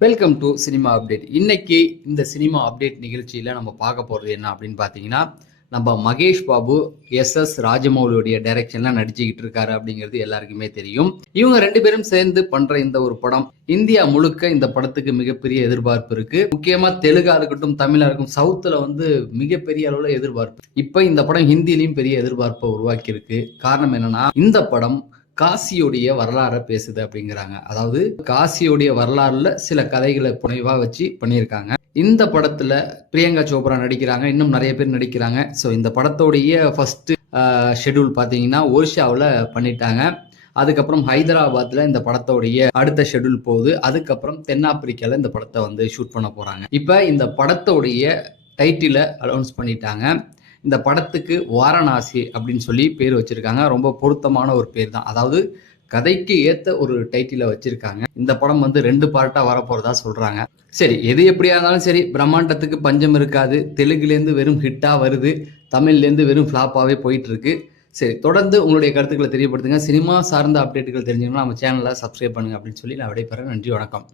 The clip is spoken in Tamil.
Welcome to cinema update. இன்னைக்கு இந்த சினிமா அப்டேட் நிகழ்ச்சியில நம்ம பார்க்க போறது என்ன அப்படின்னு பார்த்தீங்கன்னா, நம்ம மகேஷ் பாபு எஸ் ராஜமௌலியுடைய டைரக்ஷன்ல நடிச்சுக்கிட்டு இருக்காரு அப்படிங்கிறது எல்லாருக்குமே தெரியும். இவங்க 2 பேரும் சேர்ந்து பண்ற இந்த ஒரு படம் இந்தியா முழுக்க இந்த படத்துக்கு மிகப்பெரிய எதிர்பார்ப்பு இருக்கு. முக்கியமா தெலுங்கா இருக்கட்டும், தமிழா இருக்கும், சவுத்துல மிகப்பெரிய அளவுல எதிர்பார்ப்பு. இப்ப இந்த படம் ஹிந்திலையும் பெரிய எதிர்பார்ப்பை உருவாக்கி இருக்கு. காரணம் என்னன்னா, இந்த படம் காசியோடைய வரலாறை பேசுது அப்படிங்கிறாங்க. அதாவது காசியோடைய வரலாறுல சில கதைகளை புனைவா வச்சு பண்ணியிருக்காங்க. இந்த படத்துல பிரியங்கா சோப்ரா நடிக்கிறாங்க, இன்னும் நிறைய பேர் நடிக்கிறாங்க. ஸோ இந்த படத்தோடைய ஃபர்ஸ்ட் ஷெட்யூல் பார்த்தீங்கன்னா ஒரிஷாவில் பண்ணிட்டாங்க. அதுக்கப்புறம் ஹைதராபாத்ல இந்த படத்தோடைய அடுத்த ஷெட்யூல் போகுது. அதுக்கப்புறம் தென்னாப்பிரிக்கால இந்த படத்தை ஷூட் பண்ண போறாங்க. இப்ப இந்த படத்தோடைய டைட்டில அனௌன்ஸ் பண்ணிட்டாங்க. இந்த படத்துக்கு வாரணாசி அப்படின்னு சொல்லி பேர் வச்சிருக்காங்க. ரொம்ப பொருத்தமான ஒரு பேர் தான். அதாவது கதைக்கு ஏத்த ஒரு டைட்டில வச்சிருக்காங்க. இந்த படம் 2 பார்ட்டா வரப்போறதா சொல்றாங்க. சரி, எது எப்படியா இருந்தாலும் சரி, பிரம்மாண்டத்துக்கு பஞ்சம் இருக்காது. தெலுங்குலேருந்து வெறும் ஹிட்டா வருது, தமிழ்லேருந்து வெறும் ஃபிளாப்பாவே போயிட்டு இருக்கு. சரி, தொடர்ந்து உங்களுடைய கருத்துக்களை தெரியப்படுத்துங்க. சினிமா சார்ந்த அப்டேட்டுகள் தெரிஞ்சுக்கணும்னா நம்ம சேனலை சப்ஸ்கிரைப் பண்ணுங்க அப்படின்னு சொல்லி நான் விடைபெறேன். நன்றி, வணக்கம்.